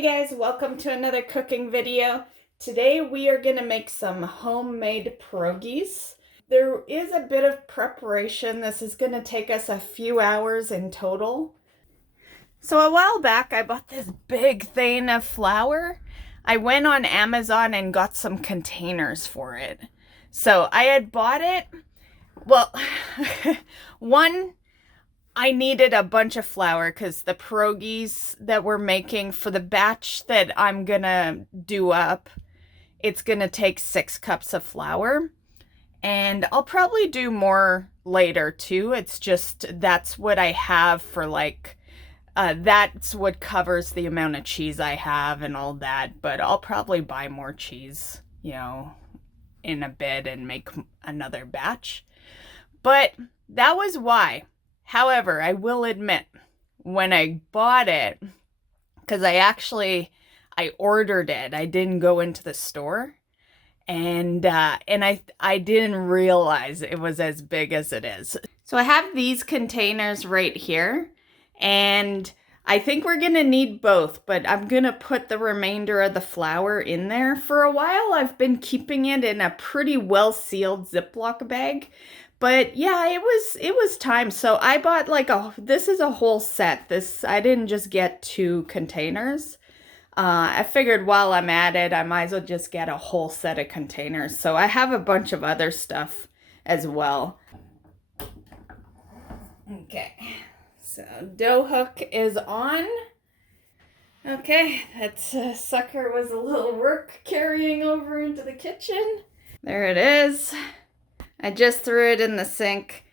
Hey guys, welcome to another cooking video. Today we are going to make some homemade pierogies. There is a bit of preparation. This is going to take us a few hours in total. So a while back I bought this big thing of flour. I went on Amazon and got some containers for it. So I had bought it. Well, I needed a bunch of flour because the pierogies that we're making for the batch that I'm gonna do up, it's gonna take 6 cups of flour. And I'll probably do more later too. It's just that's what I have for that's what covers the amount of cheese I have and all that. But I'll probably buy more cheese, in a bit and make another batch. But that was why. However, I will admit, when I bought it, because I ordered it, I didn't go into the store, and I didn't realize it was as big as it is. So I have these containers right here, and I think we're gonna need both, but I'm gonna put the remainder of the flour in there. For a while, I've been keeping it in a pretty well-sealed Ziploc bag. But yeah, it was time. So I bought this is a whole set. I didn't just get 2 containers. I figured while I'm at it, I might as well just get a whole set of containers. So I have a bunch of other stuff as well. Okay, so dough hook is on. Okay, that sucker was a little work carrying over into the kitchen. There it is. I just threw it in the sink,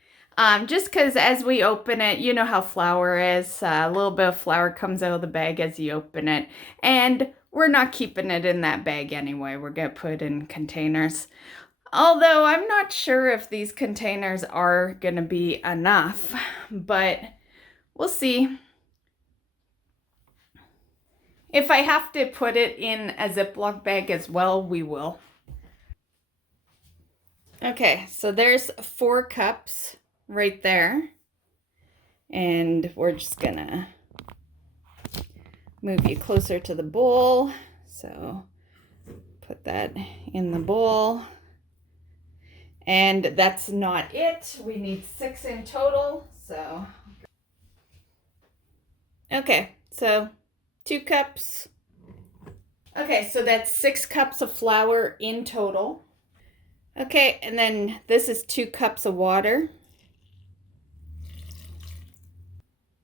just because as we open it, you know how flour is. A little bit of flour comes out of the bag as you open it. And we're not keeping it in that bag anyway. We're going to put it in containers. Although I'm not sure if these containers are going to be enough, but we'll see. If I have to put it in a Ziploc bag as well, we will. Okay, so there's 4 cups right there. And we're just gonna move you closer to the bowl. So put that in the bowl. And that's not it. We need 6 in total. So, okay, so 2 cups. Okay, so that's 6 cups of flour in total. Okay, and then this is 2 cups of water.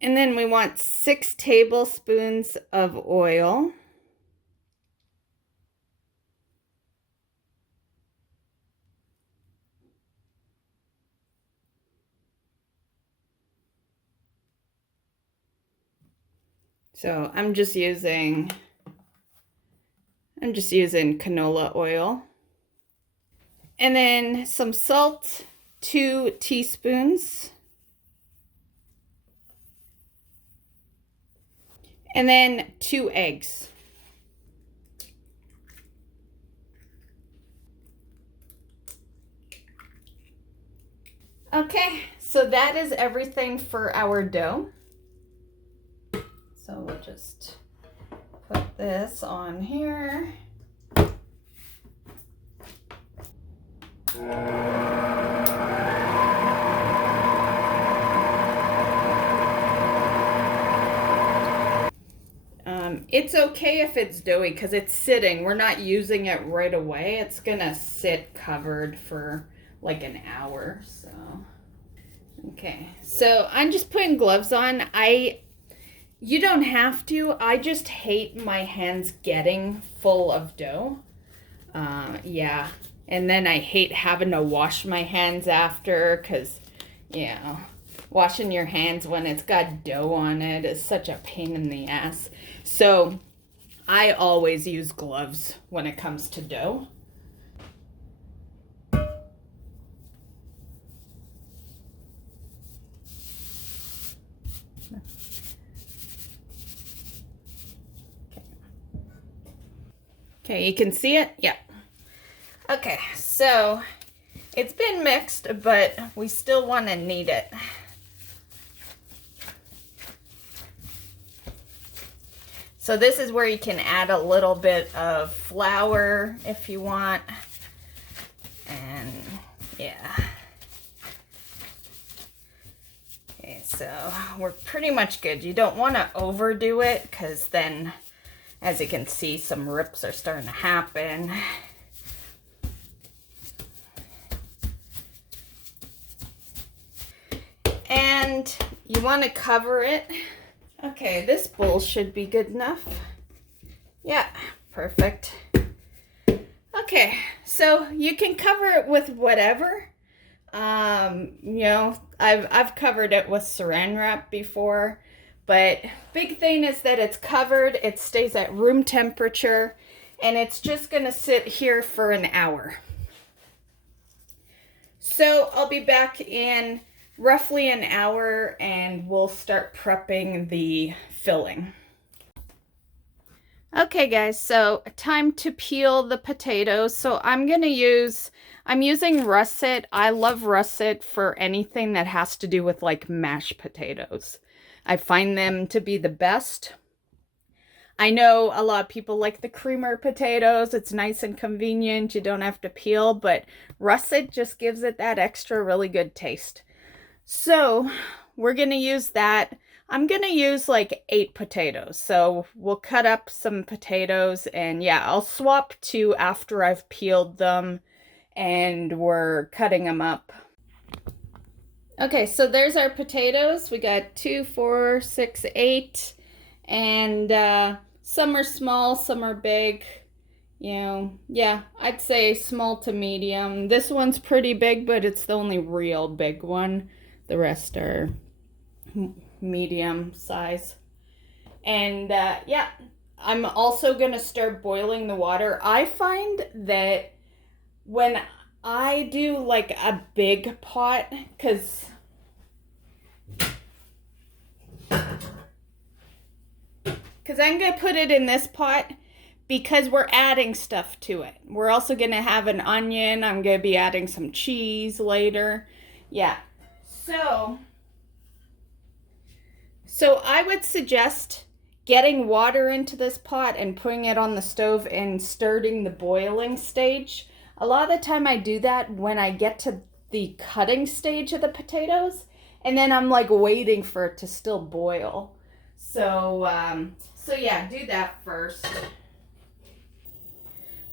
And then we want 6 tablespoons of oil. So I'm just using canola oil. And then some salt, 2 teaspoons. And then 2 eggs. Okay, so that is everything for our dough. So we'll just put this on here. It's okay if it's doughy because it's sitting. We're not using it right away. It's gonna sit covered for like an hour. So, okay. So I'm just putting gloves on. You don't have to. I just hate my hands getting full of dough. Yeah. And then I hate having to wash my hands after because, washing your hands when it's got dough on it is such a pain in the ass. So I always use gloves when it comes to dough. Okay, you can see it? Yeah. Okay, so it's been mixed, but we still want to knead it. So this is where you can add a little bit of flour if you want. And yeah. Okay, so we're pretty much good. You don't want to overdo it because then, as you can see, some rips are starting to happen. And you want to cover it. Okay, this bowl should be good enough. Yeah, perfect. Okay, so you can cover it with whatever. You know, I've covered it with saran wrap before, but big thing is that it's covered, it stays at room temperature, and it's just gonna sit here for an hour. So I'll be back in roughly an hour and we'll start prepping the filling. Okay guys, so time to peel the potatoes. So I'm using russet. I love russet for anything that has to do with like mashed potatoes. I find them to be the best. I know a lot of people like the creamer potatoes. It's nice and convenient. You don't have to peel, but russet just gives it that extra really good taste. So we're going to use that. I'm going to use like 8 potatoes. So we'll cut up some potatoes and yeah, I'll swap to after I've peeled them and we're cutting them up. Okay, so there's our potatoes. We got 2, 4, 6, 8. And some are small, some are big. You know, yeah, I'd say small to medium. This one's pretty big, but it's the only real big one. The rest are medium size. And yeah, I'm also gonna start boiling the water. I find that when I do like a big pot, because I'm gonna put it in this pot because we're adding stuff to it. We're also gonna have an onion. I'm gonna be adding some cheese later. Yeah. So I would suggest getting water into this pot and putting it on the stove and starting the boiling stage. A lot of the time I do that when I get to the cutting stage of the potatoes, and then I'm like waiting for it to still boil. So yeah, do that first.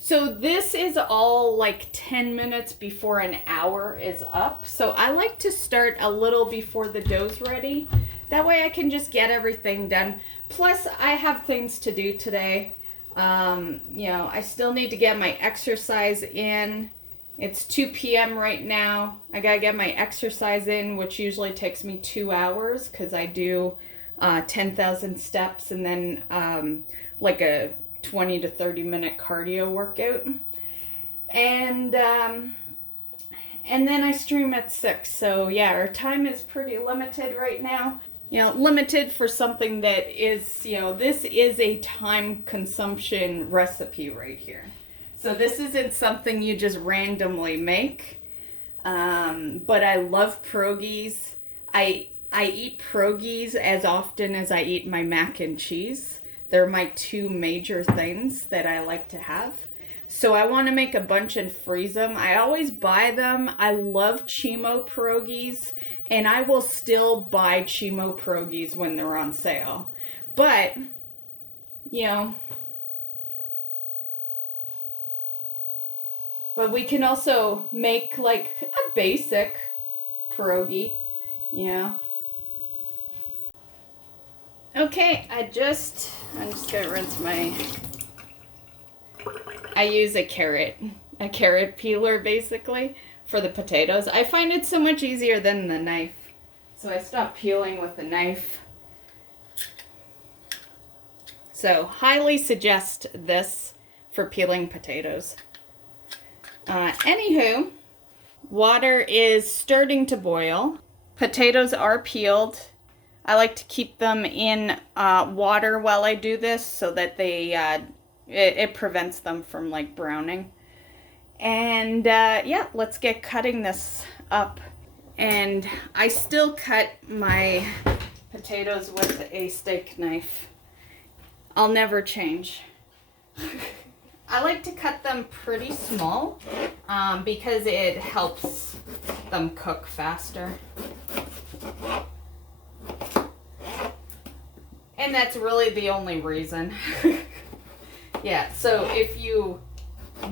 So this is all like 10 minutes before an hour is up. So I like to start a little before the dough's ready. That way I can just get everything done. Plus I have things to do today. You know, I still need to get my exercise in. It's 2 p.m. right now. I gotta get my exercise in, which usually takes me 2 hours because I do 10,000 steps and then like a 20 to 30 minute cardio workout. And then I stream at 6. So yeah, our time is pretty limited right now. You know, limited for something that is, you know, this is a time consumption recipe right here. So this isn't something you just randomly make. But I love pierogies. I eat pierogies as often as I eat my mac and cheese. They're my 2 major things that I like to have. So I want to make a bunch and freeze them. I always buy them. I love Chimo pierogies, and I will still buy Chimo pierogies when they're on sale. But, you know, but we can also make like a basic pierogi, you know. Okay, I'm just gonna rinse I use a carrot peeler basically for the potatoes. I find it so much easier than the knife. So I stopped peeling with the knife. So highly suggest this for peeling potatoes. Anywho, water is starting to boil. Potatoes are peeled. I like to keep them in water while I do this so that they it prevents them from like browning. And yeah, let's get cutting this up. And I still cut my potatoes with a steak knife. I'll never change. I like to cut them pretty small because it helps them cook faster. And that's really the only reason. Yeah, so if you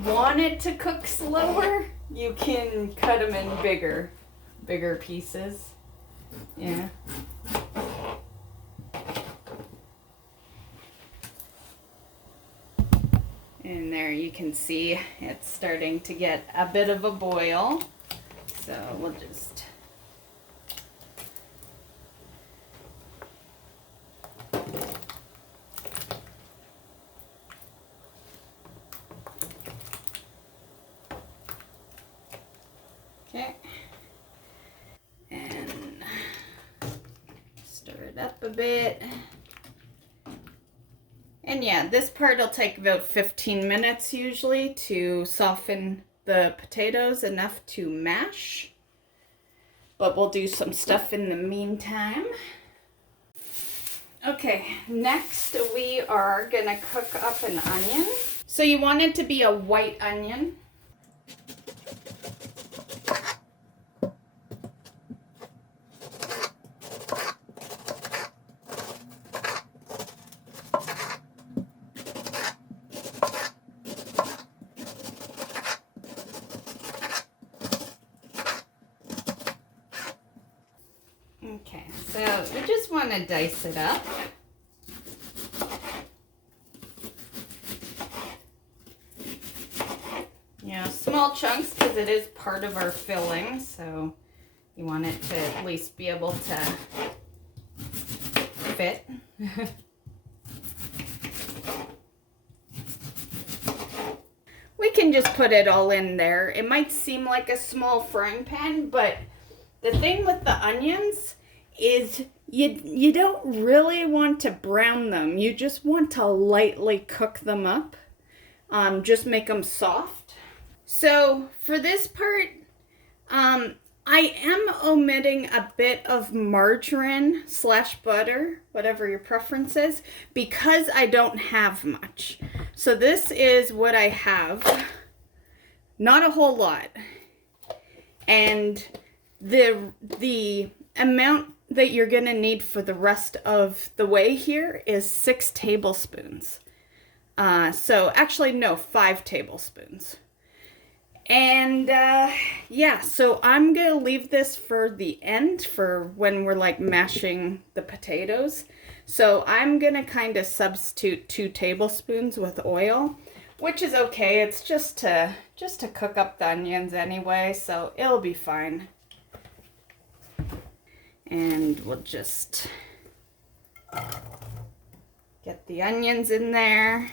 want it to cook slower, you can cut them in bigger pieces. Yeah. And there you can see it's starting to get a bit of a boil. So we'll just okay. And stir it up a bit. And yeah, this part will take about 15 minutes usually to soften the potatoes enough to mash. But we'll do some stuff in the meantime. Okay, next we are gonna cook up an onion. So you want it to be a white onion. Okay, so we just want to dice it up. Small chunks because it is part of our filling, so you want it to at least be able to fit. We can just put it all in there. It might seem like a small frying pan, but the thing with the onions is you don't really want to brown them. You just want to lightly cook them up. Just make them soft. So for this part, I am omitting a bit of margarine / butter, whatever your preference is, because I don't have much. So this is what I have. Not a whole lot. And the amount that you're going to need for the rest of the way here is 6 tablespoons. So actually, no, 5 tablespoons. And yeah, so I'm going to leave this for the end for when we're like mashing the potatoes. So I'm going to kind of substitute 2 tablespoons with oil, which is okay. It's just to cook up the onions anyway, so it'll be fine. And we'll just get the onions in there.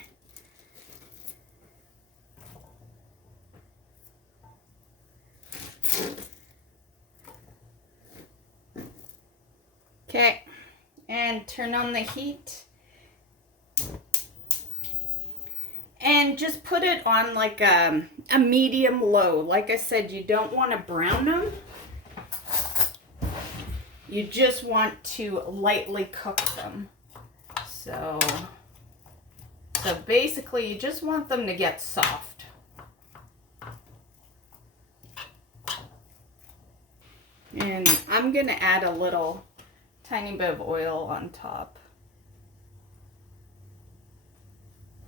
Okay, and turn on the heat. And just put it on like a medium low. Like I said, you don't want to brown them. You just want to lightly cook them. So basically you just want them to get soft. And I'm going to add a little tiny bit of oil on top.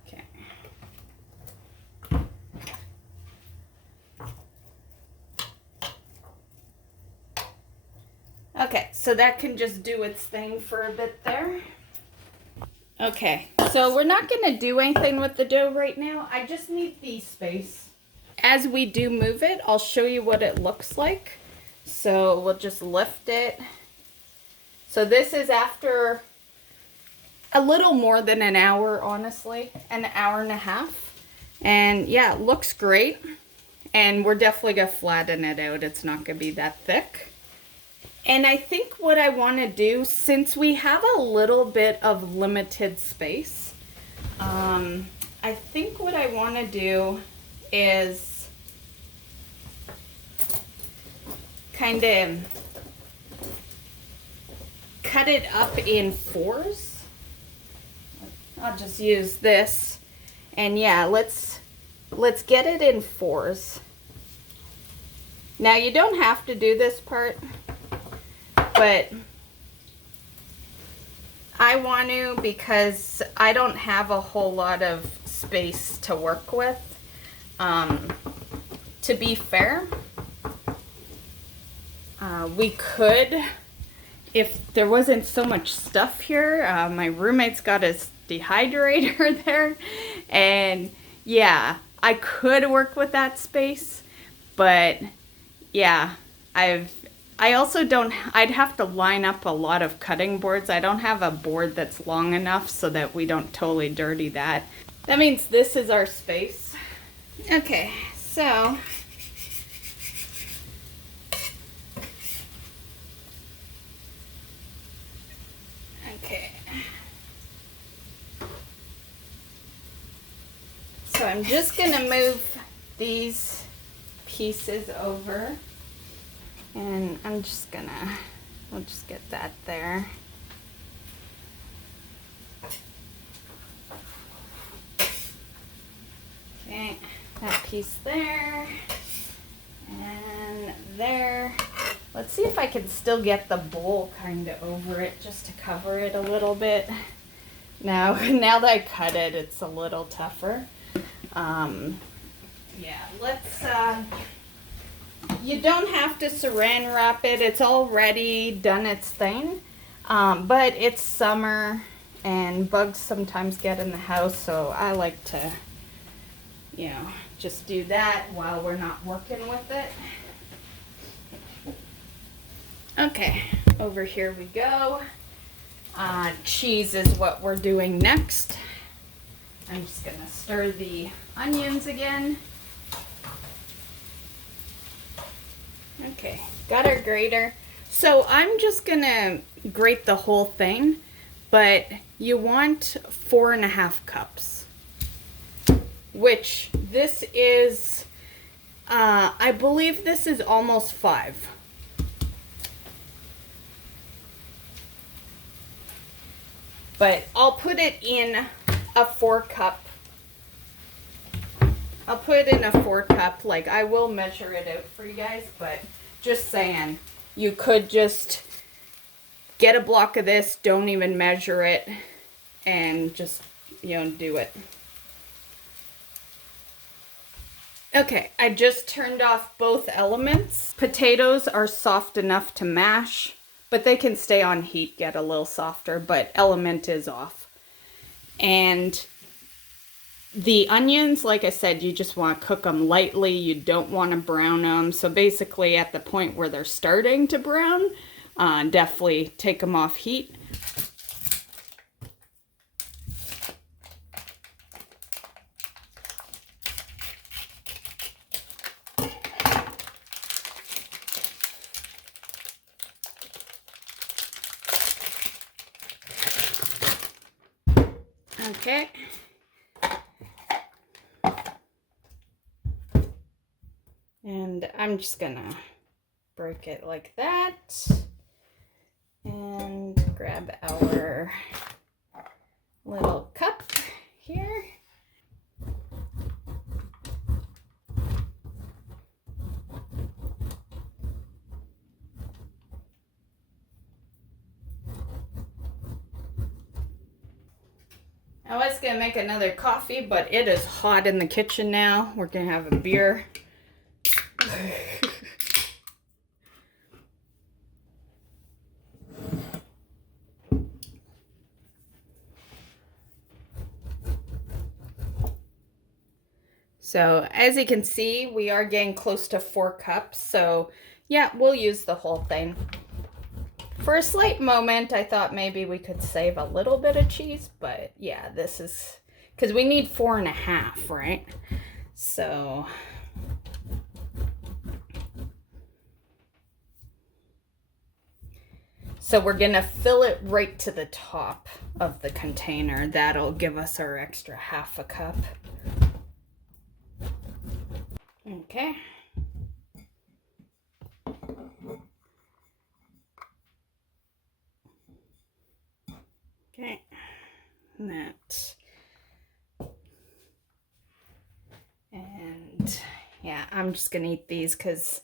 Okay. Okay, so that can just do its thing for a bit there. Okay, so we're not going to do anything with the dough right now. I just need the space. As we do move it, I'll show you what it looks like. So we'll just lift it. So this is after a little more than an hour, honestly, an hour and a half. And yeah, it looks great. And we're definitely going to flatten it out. It's not going to be that thick. And I think what I want to do, since we have a little bit of limited space, I think what I want to do is kind of cut it up in 4s. I'll just use this. And yeah, let's get it in 4s. Now you don't have to do this part, but I want to because I don't have a whole lot of space to work with. To be fair, we could, if there wasn't so much stuff here. My roommate's got his dehydrator there, and yeah, I could work with that space, but yeah, I also don't, I'd have to line up a lot of cutting boards. I don't have a board that's long enough so that we don't totally dirty that. That means this is our space. Okay, so okay. So I'm just gonna move these pieces over, and I'm just gonna, we'll just get that there. Okay, that piece there, and there. Let's see if I can still get the bowl kind of over it, just to cover it a little bit. Now that I cut it, it's a little tougher. Yeah, let's, you don't have to saran wrap it. It's already done its thing. But it's summer and bugs sometimes get in the house, so I like to, you know, just do that while we're not working with it. Okay, over here we go. Cheese is what we're doing next. I'm just gonna stir the onions again. Okay, got our grater. So I'm just gonna grate the whole thing, but you want 4.5 cups, which this is, I believe this is almost 5. But I'll put it in a 4-cup. I'll put it in a 4-cup. Like, I will measure it out for you guys, but just saying, you could just get a block of this, don't even measure it, and just, you know, do it. Okay, I just turned off both elements. Potatoes are soft enough to mash, but they can stay on heat, get a little softer, but element is off. And the onions, like I said, you just want to cook them lightly. You don't want to brown them. So basically at the point where they're starting to brown, definitely take them off heat. Okay. And I'm just gonna break it like that and grab our little cup here. I was gonna make another coffee, but it is hot in the kitchen now. We're gonna have a beer. So as you can see, we are getting close to 4 cups. So yeah, we'll use the whole thing. For a slight moment, I thought maybe we could save a little bit of cheese, but yeah, this is, because we need 4.5, right? So we're gonna fill it right to the top of the container. That'll give us our extra 1/2 cup. Okay. Okay. That Yeah, I'm just gonna eat these because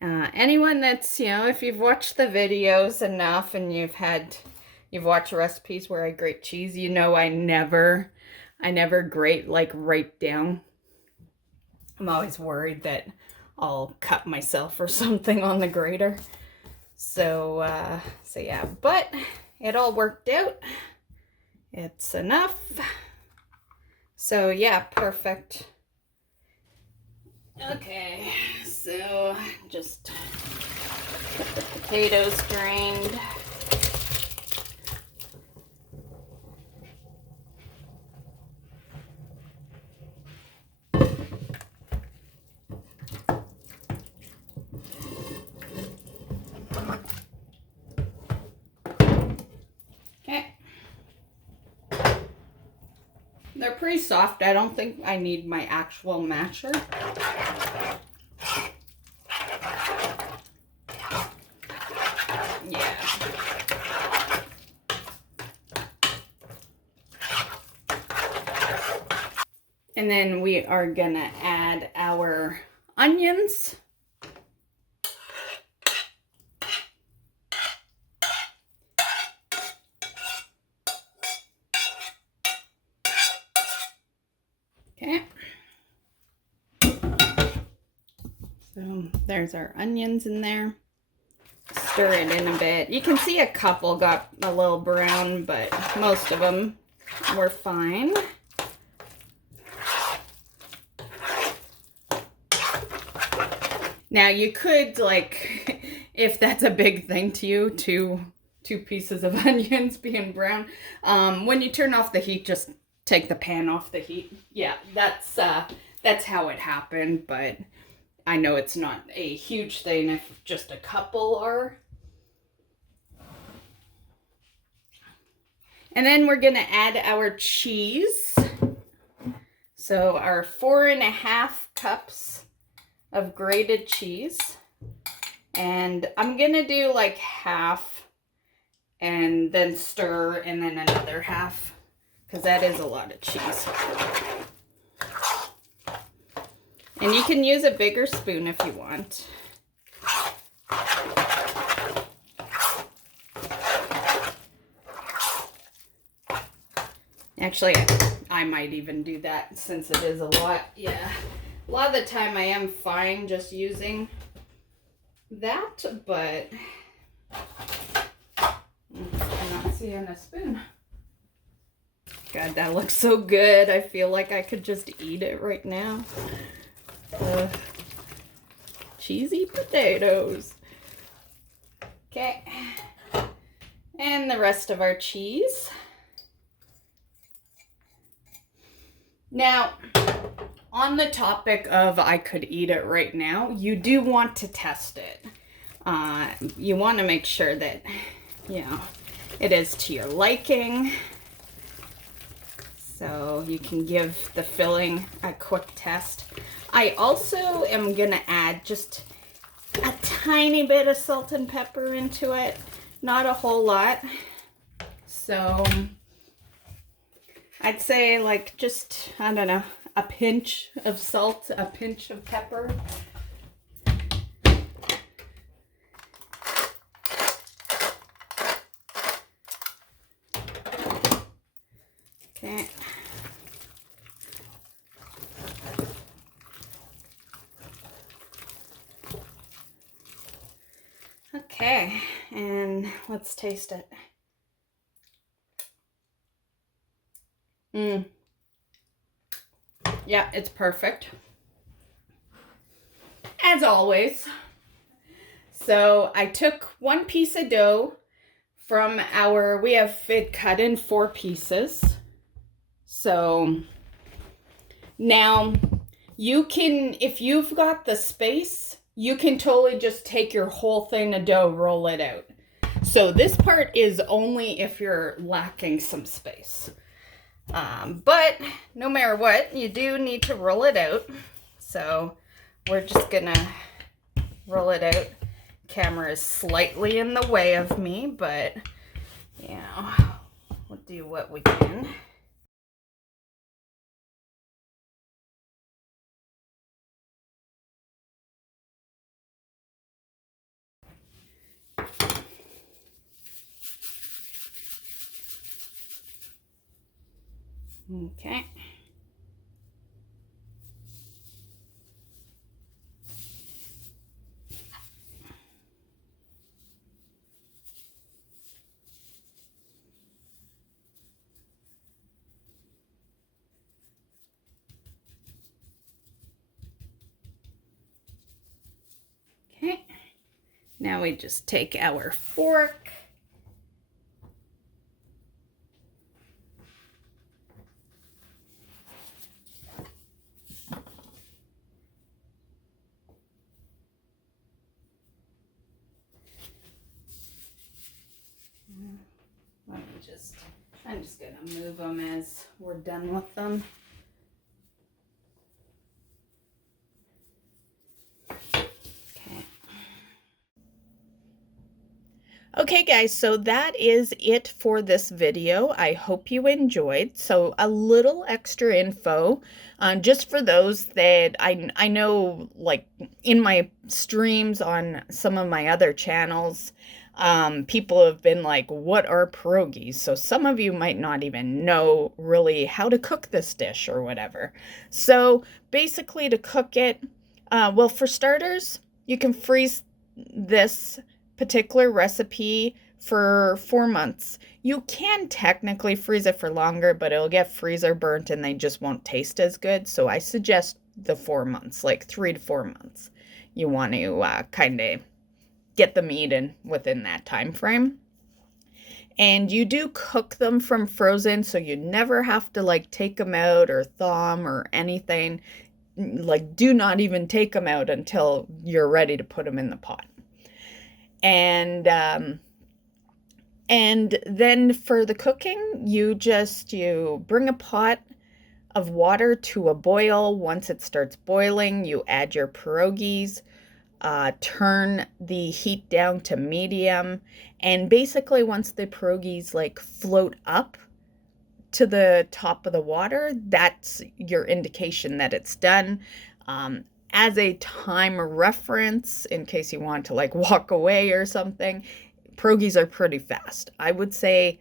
anyone that's, if you've watched the videos enough and you've watched recipes where I grate cheese, I never grate like right down. I'm always worried that I'll cut myself or something on the grater. So yeah, but it all worked out. It's enough. So yeah, perfect. Okay, so just get the potatoes drained. Okay. They're pretty soft. I don't think I need my actual masher. Yeah. And then we are gonna add our onions. Okay. So there's our onions in there. Stir it in a bit. You can see a couple got a little brown, but most of them were fine. Now you could, like, if that's a big thing to you, two pieces of onions being brown, when you turn off the heat, just take the pan off the heat. Yeah, that's how it happened, but I know it's not a huge thing if just a couple are. And then we're gonna add our cheese. So our 4.5 cups of grated cheese. And I'm gonna do like half and then stir and then another half, because that is a lot of cheese. And you can use a bigger spoon if you want. Actually, I might even do that since it is a lot. Yeah, a lot of the time I am fine just using that, but I'm not seeing a spoon. God, that looks so good. I feel like I could just eat it right now. Cheesy potatoes. Okay. And the rest of our cheese. Now, on the topic of I could eat it right now, you do want to test it. You want to make sure that, it is to your liking. So you can give the filling a quick test. I also am going to add just a tiny bit of salt and pepper into it. Not a whole lot. So I'd say like just, I don't know, a pinch of salt, a pinch of pepper. Okay. Okay, and let's taste it. Yeah, it's perfect. As always. So I took one piece of dough from we have it cut in 4 pieces. So now you can, if you've got the space, you can totally just take your whole thing of dough, roll it out. So this part is only if you're lacking some space. But no matter what, you do need to roll it out. So we're just gonna roll it out. Camera is slightly in the way of me, but we'll do what we can. Okay. Okay. Now we just take our fork. I'm just gonna move them as we're done with them. Okay guys, so that is it for this video. I hope you enjoyed. So a little extra info, just for those that I know, like in my streams on some of my other channels, people have been like, what are pierogies? So some of you might not even know really how to cook this dish or whatever. So basically to cook it, well, for starters, you can freeze this particular recipe for 4 months. You can technically freeze it for longer, but it'll get freezer burnt and they just won't taste as good. So I suggest the 4 months, like 3 to 4 months. You want to kind of get them eaten within that time frame. And you do cook them from frozen, so you never have to like take them out or thaw them or anything. Like, do not even take them out until you're ready to put them in the pot. And then for the cooking, you bring a pot of water to a boil. Once it starts boiling, you add your pierogies, turn the heat down to medium, and basically once the pierogies like float up to the top of the water, that's your indication that it's done. As a time reference, in case you want to like walk away or something, pierogies are pretty fast. I would say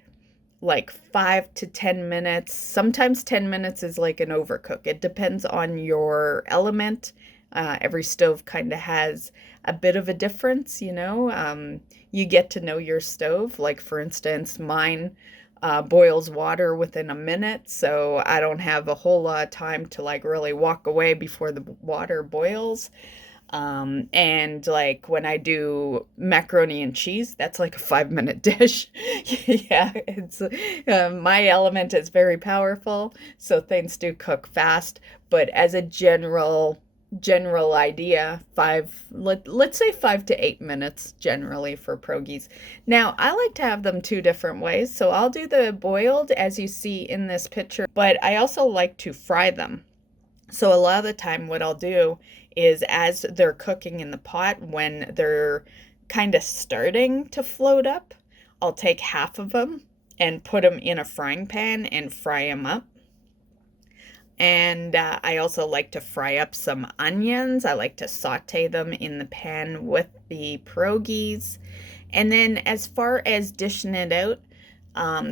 like 5 to 10 minutes. Sometimes 10 minutes is like an overcook. It depends on your element. Every stove kind of has a bit of a difference, you know. You get to know your stove. Like for instance, mine boils water within a minute, so I don't have a whole lot of time to like really walk away before the water boils. And like when I do macaroni and cheese, that's like a 5-minute dish. Yeah, it's my element is very powerful, so things do cook fast. But as a general idea, let's say 5 to 8 minutes generally for pierogies. Now I like to have them 2 different ways, so I'll do the boiled as you see in this picture, but I also like to fry them. So a lot of the time what I'll do is, as they're cooking in the pot, when they're kind of starting to float up, I'll take half of them and put them in a frying pan and fry them up. And I also like to fry up some onions. I like to saute them in the pan with the pierogies. And then as far as dishing it out,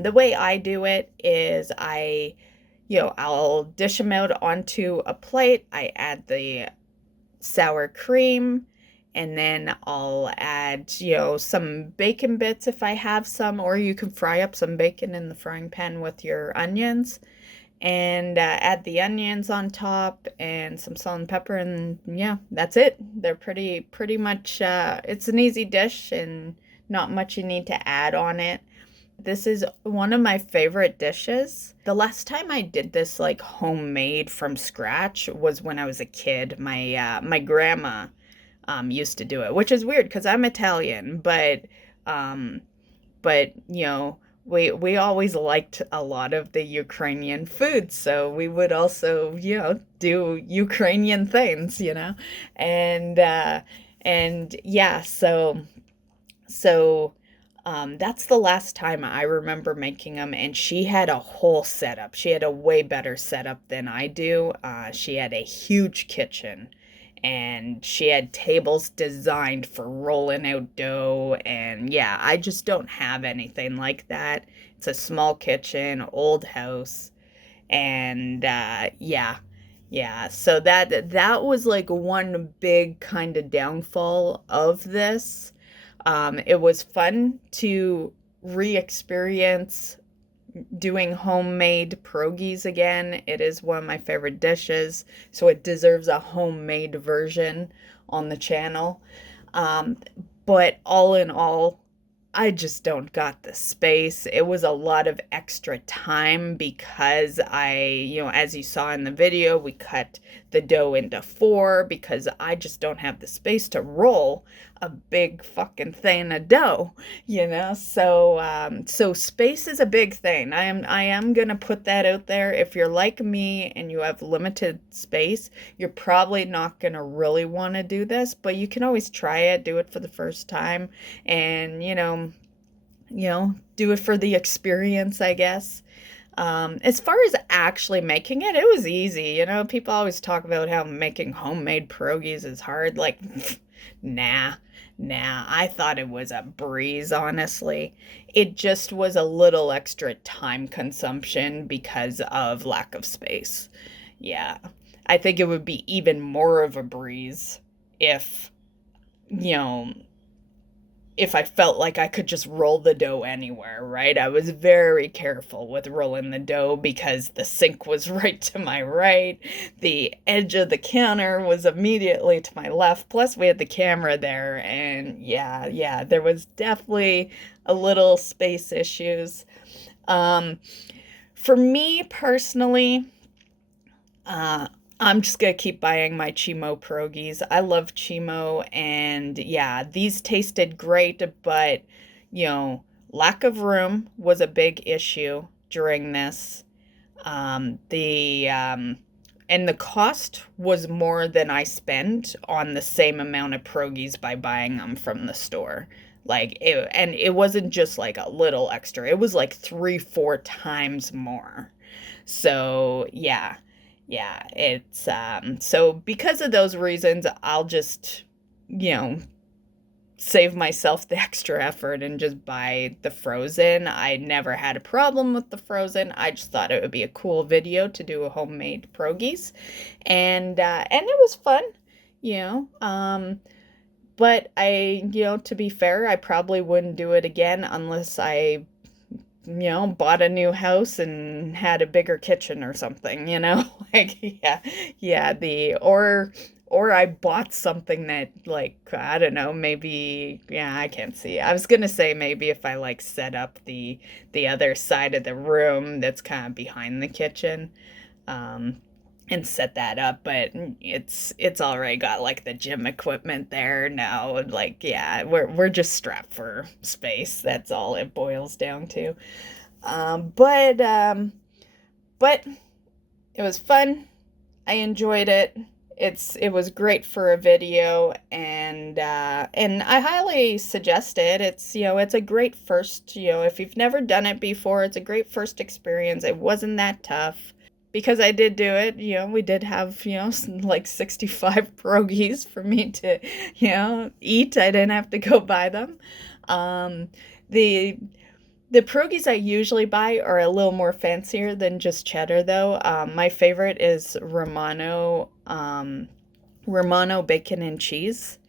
the way I do it is I'll dish them out onto a plate. I add the sour cream, and then I'll add, some bacon bits if I have some, or you can fry up some bacon in the frying pan with your onions. And add the onions on top and some salt and pepper, and yeah, that's it. They're pretty much, it's an easy dish and not much you need to add on it. This is one of my favorite dishes. The last time I did this like homemade from scratch was when I was a kid. My grandma used to do it, which is weird because I'm Italian, but we always liked a lot of the Ukrainian food, so we would also, do Ukrainian things, and yeah, so that's the last time I remember making them, and she had a whole setup. She had a way better setup than I do. She had a huge kitchen, and she had tables designed for rolling out dough, and yeah, I just don't have anything like that. It's a small kitchen, old house, And yeah, so that was like one big kind of downfall of this. It was fun to re-experience doing homemade pierogies again. It is one of my favorite dishes, so it deserves a homemade version on the channel. Um, but all in all, I just don't got the space. It was a lot of extra time because as you saw in the video, we cut the dough into 4 because I just don't have the space to roll a big fucking thing of dough, So space is a big thing. I am gonna put that out there. If you're like me and you have limited space, you're probably not gonna really want to do this, but you can always try it, do it for the first time, and do it for the experience, I guess. As far as actually making it, it was easy. People always talk about how making homemade pierogies is hard. Like, nah, I thought it was a breeze, honestly. It just was a little extra time consumption because of lack of space. Yeah, I think it would be even more of a breeze if, you know, if I felt like I could just roll the dough anywhere, right? I was very careful with rolling the dough because the sink was right to my right. The edge of the counter was immediately to my left. Plus, we had the camera there. And yeah, there was definitely a little space issues. For me personally, I'm just gonna keep buying my Chimo pierogies. I love Chimo, and yeah, these tasted great, but lack of room was a big issue during this. And the cost was more than I spent on the same amount of pierogies by buying them from the store. And it wasn't just like a little extra. It was like 3-4 times more. So yeah, it's so because of those reasons, I'll just, you know, save myself the extra effort and just buy the frozen. I never had a problem with the frozen. I just thought it would be a cool video to do a homemade pierogies, and it was fun, you know. But to be fair, I probably wouldn't do it again unless I bought a new house and had a bigger kitchen or something, like, yeah, or I bought something that, like, I don't know, maybe, yeah, I can't see. I was gonna say maybe if I, like, set up the other side of the room that's kind of behind the kitchen, um, and set that up, but it's already got, like, the gym equipment there now. Like, yeah, we're just strapped for space. That's all it boils down to. Um, but um, but it was fun. I enjoyed it. It was great for a video, and I highly suggest it. It's a great first, if you've never done it before, it's a great first experience. It wasn't that tough. Because I did do it, we did have, like 65 pierogies for me to, eat. I didn't have to go buy them. The the pierogies I usually buy are a little more fancier than just cheddar, though. My favorite is Romano bacon and cheese.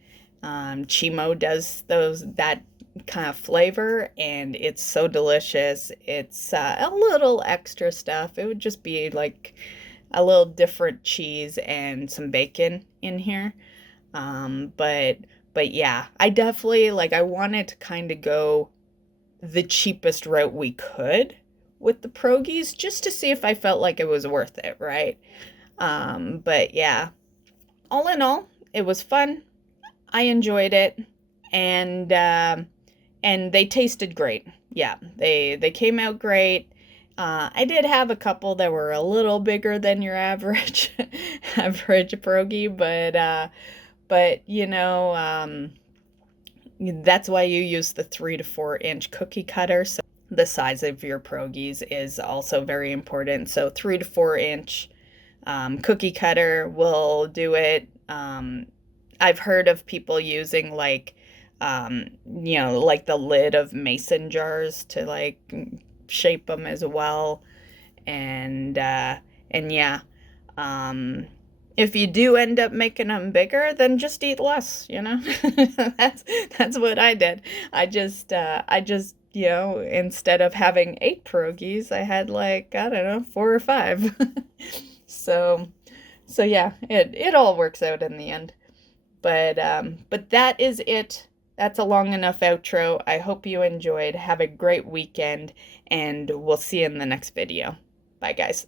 Chimo does that kind of flavor, and it's so delicious. It's a little extra stuff. It would just be like a little different cheese and some bacon in here. But yeah, I definitely, like, I wanted to kind of go the cheapest route we could with the pierogies just to see if I felt like it was worth it, right? But yeah, all in all, it was fun. I enjoyed it, and they tasted great. Yeah, they came out great. I did have a couple that were a little bigger than your average average pierogi, but that's why you use the 3 to 4 inch cookie cutter. So the size of your pierogies is also very important. So 3 to 4 inch cookie cutter will do it. I've heard of people using, like, like the lid of mason jars to, like, shape them as well. And yeah, if you do end up making them bigger, then just eat less, you know? That's what I did. Instead of having 8 pierogies, I had like, I don't know, 4 or 5. So so yeah, it all works out in the end. But that is it. That's a long enough outro. I hope you enjoyed. Have a great weekend, and we'll see you in the next video. Bye, guys.